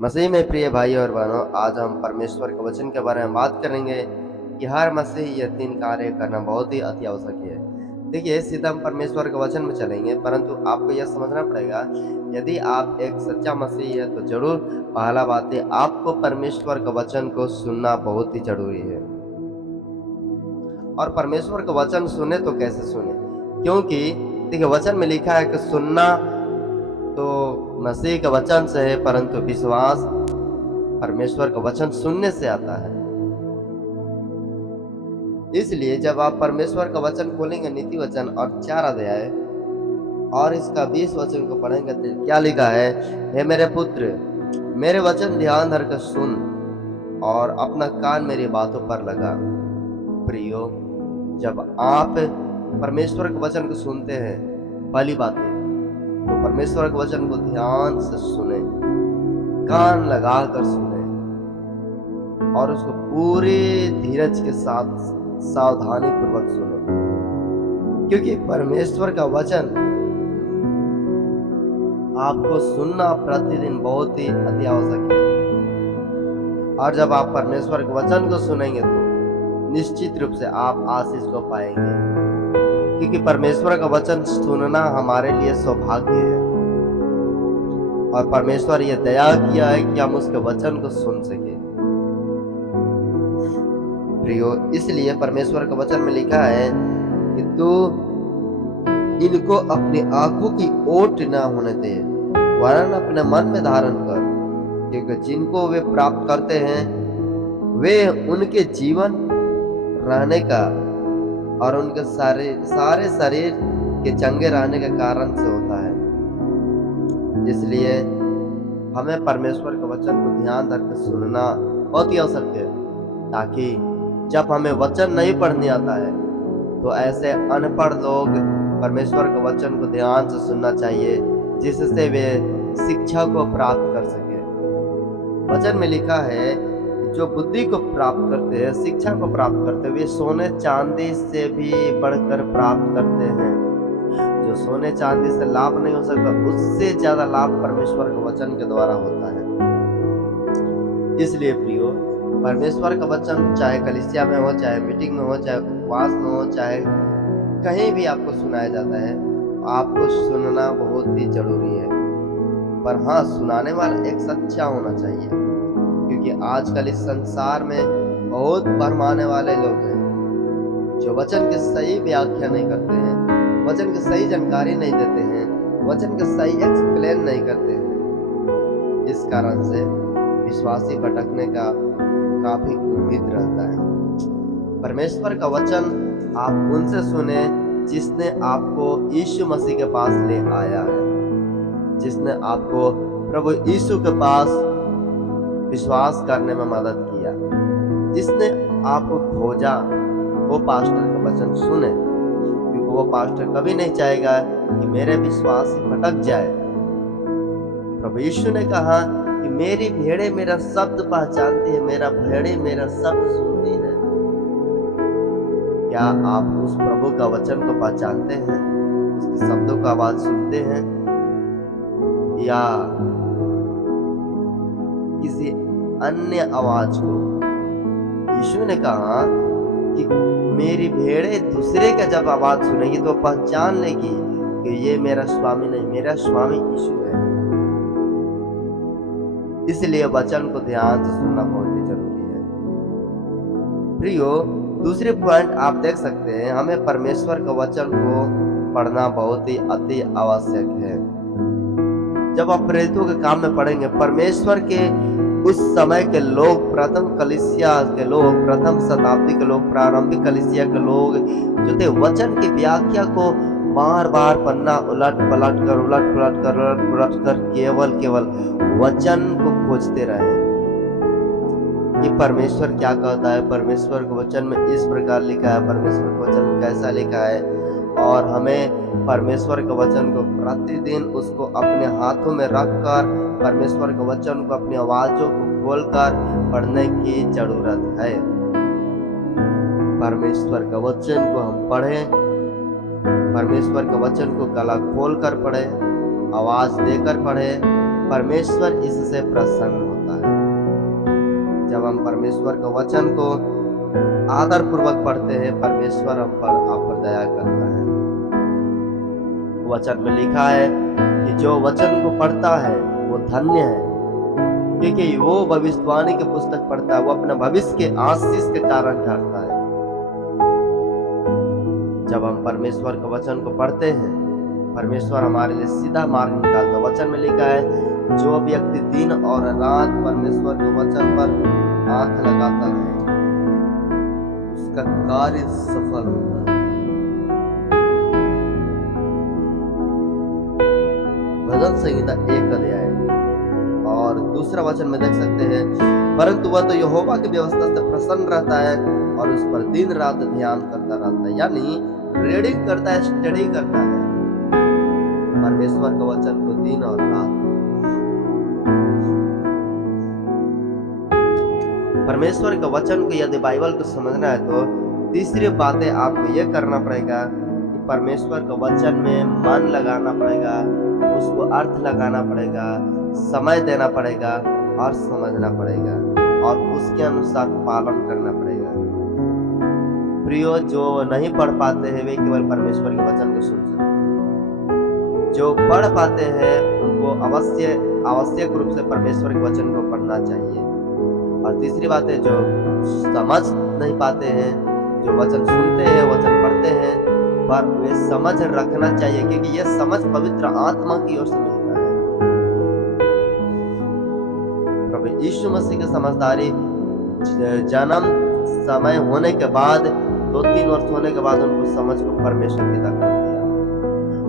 मसीह में प्रिय भाई और बहनों, आज हम परमेश्वर के वचन के बारे में बात करेंगे कि हर मसीह ये 3 कार्य करना बहुत ही अति आवश्यक है। देखिए, सीधा हम परमेश्वर के वचन में चलेंगे, परंतु आपको यह समझना पड़ेगा, यदि आप एक सच्चा मसीही है तो जरूर पहला बात है, आपको परमेश्वर के वचन को सुनना बहुत ही जरूरी है। और परमेश्वर का वचन सुने तो कैसे सुने? क्योंकि देखिए, वचन में लिखा है कि सुनना तो मसीह के वचन से है, परंतु विश्वास परमेश्वर का वचन सुनने से आता है। इसलिए जब आप परमेश्वर का वचन खोलेंगे, नीति वचन और 4 अध्याय और इसका 20 वचन को पढ़ेंगे तो क्या लिखा है? हे मेरे पुत्र, मेरे वचन ध्यान धरकर सुन और अपना कान मेरी बातों पर लगा। प्रियो, जब आप परमेश्वर के वचन को सुनते हैं, पहली बात है तो परमेश्वर के वचन को ध्यान से सुने, कान लगा कर सुने और उसको पूरे धीरज के साथ सावधानी पूर्वक सुने, क्योंकि परमेश्वर का वचन आपको सुनना प्रतिदिन बहुत ही अति आवश्यक है। और जब आप परमेश्वर के वचन को सुनेंगे तो निश्चित रूप से आप आशीष को पाएंगे, क्योंकि परमेश्वर का वचन सुनना हमारे लिए सौभाग्य है। और परमेश्वर ये दया किया है कि हम उसके वचन को सुन सके। प्रियो, इसलिए परमेश्वर के वचन में लिखा है कि तू इनको अपनी आंखों की ओट न होने दे, वरन अपने मन में धारण कर, क्योंकि जिनको वे प्राप्त करते हैं वे उनके जीवन रहने का और उनके सारे शरीर के चंगे रहने के कारण से होता है। इसलिए हमें परमेश्वर के वचन को ध्यान रखकर सुनना बहुत ही आवश्यक है, ताकि जब हमें वचन नहीं पढ़ने आता है तो ऐसे अनपढ़ लोग परमेश्वर के वचन को ध्यान से सुनना चाहिए, जिससे वे शिक्षा को प्राप्त कर सके। वचन में लिखा है कि जो बुद्धि को प्राप्त करते हैं, शिक्षा को प्राप्त करते हैं, वे सोने चांदी से भी बढ़कर प्राप्त करते हैं। जो सोने चांदी से लाभ नहीं हो सकता, उससे ज्यादा लाभ परमेश्वर के वचन के द्वारा होता है। इसलिए प्रियो, परमेश्वर का वचन चाहे कलीसिया में हो, चाहे मीटिंग में हो, चाहे उपवास में हो, चाहे कहीं भी आपको सुनाया जाता है, आपको सुनना बहुत ही जरूरी है। पर हाँ, सुनाने वाला एक सच्चा होना चाहिए, क्योंकि आजकल इस संसार में बहुत भरमाने वाले लोग हैं जो वचन की सही व्याख्या नहीं करते हैं, वचन की सही जानकारी नहीं देते हैं, वचन के सही एक्सप्लेन नहीं करते हैं। इस कारण से विश्वासी भटकने का काफी उम्मीद रहता है। परमेश्वर का वचन आप उनसे सुने जिसने आपको यीशु मसीह के पास ले आया है, जिसने आपको प्रभु यीशु के पास विश्वास करने में मदद किया, जिसने आपको खोजा, वो पास्टर का वचन सुने, क्योंकि वो पास्टर कभी नहीं चाहेगा कि मेरे विश्वासी भटक जाए। प्रभु यीशु ने कहा कि मेरी भेड़ें मेरा शब्द पहचानती है, मेरा भेड़ें मेरा शब्द सुनती है। क्या आप उस प्रभु का वचन को पहचानते हैं, उसके शब्दों का आवाज सुनते हैं, या किसी अन्य आवाज को? यीशु ने कहा कि मेरी भेड़ें दूसरे का जब आवाज सुनेगी तो पहचान लेगी कि ये मेरा स्वामी नहीं, मेरा स्वामी यीशु है। इसलिए वचन को ध्यान से सुनना बहुत ही जरूरी है। प्रियो, दूसरे पॉइंट आप देख सकते हैं, हमें परमेश्वर के वचन को पढ़ना बहुत ही अति आवश्यक है। जब आप प्रेरितों के काम में पढ़ेंगे, परमेश्वर के उस समय के लोग, प्रथम कलीसिया के लोग, प्रथम शताब्दी के लोग, प्रारंभिक कलीसिया के लोग जो थे, वचन की व्याख्या को बार बार पन्ना उलट पलट कर केवल वचन को खोजते रहे कि परमेश्वर क्या कहता है, परमेश्वर के वचन में इस प्रकार लिखा है, परमेश्वर के वचन में कैसा लिखा है। और हमें परमेश्वर के वचन को प्रतिदिन उसको अपने हाथों में रखकर, परमेश्वर के वचन को अपनी आवाजों को खोलकर पढ़ने की जरूरत है। परमेश्वर के वचन को हम पढ़ें, परमेश्वर के वचन को गला खोल कर पढ़ें, आवाज देकर पढ़ें, परमेश्वर इससे प्रसन्न होता है। जब हम परमेश्वर के वचन को आदर पूर्वक पढ़ते हैं, परमेश्वर हम पर आप पर दया करता है। वचन में लिखा है कि जो वचन को पढ़ता है वो धन्य है, क्योंकि वो भविष्यवाणी की पुस्तक पढ़ता है, वो अपने भविष्य के आशीष के कारण ठहरता है। जब हम परमेश्वर के वचन को पढ़ते हैं, परमेश्वर हमारे लिए सीधा मार्ग निकालता है। वचन में लिखा है, जो व्यक्ति दिन और रात परमेश्वर के वचन पर आंख लगाता है, उसका कार्य सफल होता है। भजन संहिता 1 अध्याय और दूसरा वचन में देख सकते हैं, परंतु वह तो यहोवा की व्यवस्था से प्रसन्न रहता है और उस पर दिन रात ध्यान करता रहता है। यानी रीडिंग करता है, स्टडी करता है परमेश्वर के वचन को दिन और रात। परमेश्वर के वचन को यदि बाइबल को समझना है तो तीसरी बातें आपको यह करना पड़ेगा कि परमेश्वर के वचन में मन लगाना पड़ेगा, उसको अर्थ लगाना पड़ेगा, समय देना पड़ेगा और समझना पड़ेगा और उसके अनुसार पालन करना पड़ेगा। प्रियो, जो नहीं पढ़ पाते हैं वे केवल परमेश्वर के वचन को सुन सकते हैं। जो पढ़ पाते हैं उनको आवश्यक रूप से परमेश्वर के वचन को पढ़ना चाहिए। और तीसरी बात है, जो समझ नहीं पाते हैं, जो वचन सुनते हैं, वचन पढ़ते हैं, पर वे समझ रखना चाहिए, क्योंकि यह समझ पवित्र आत्मा की ओर से मिलता है। प्रभु यीशु मसीह की समझदारी जन्म समय होने के बाद 2-3 वर्ष होने के बाद उनको समझ को परमेश्वर पिता को दिया।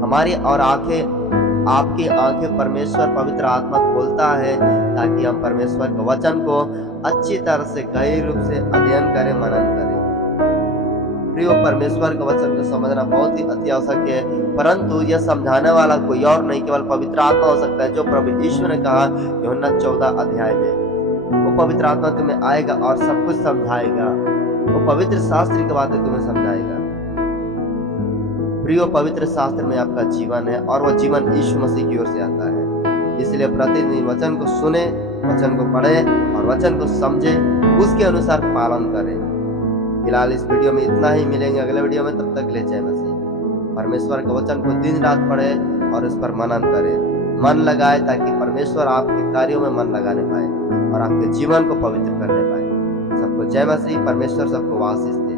हमारी और आपकी आंखें परमेश्वर पवित्र आत्मा खोलता है ताकि हम परमेश्वर के वचन को अच्छी तरह से गहरे रूप से अध्ययन करें, मनन करें। प्रियो, परमेश्वर के वचन को समझना बहुत ही अति आवश्यक है, परंतु यह समझाने वाला कोई और नहीं, केवल पवित्र आत्मा हो सकता है। जो प्रभु यीशु ने कहा यूहन्ना 14 अध्याय में, वो पवित्र आत्मा तुम्हें आएगा और सब कुछ समझाएगा। वो पवित्र शास्त्र की बातें तुम्हें समझाएगा। प्रियो, पवित्र शास्त्र में आपका जीवन है और वह जीवन यीशु मसीह की ओर से आता है। इसलिए प्रतिदिन वचन को सुने, वचन को पढ़े और वचन को समझे, उसके अनुसार पालन करें। फिलहाल इस वीडियो में इतना ही, मिलेंगे अगले वीडियो में। तब तक ले जय मसीह। परमेश्वर के वचन को दिन रात पढ़े और उस पर मनन करें, मन लगाए, ताकि परमेश्वर आपके कार्यों में मन लगाने पाए और आपके जीवन को पवित्र करने पाए। सबको जय मसीह। परमेश्वर सबको आशीष दे।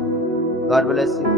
God bless you.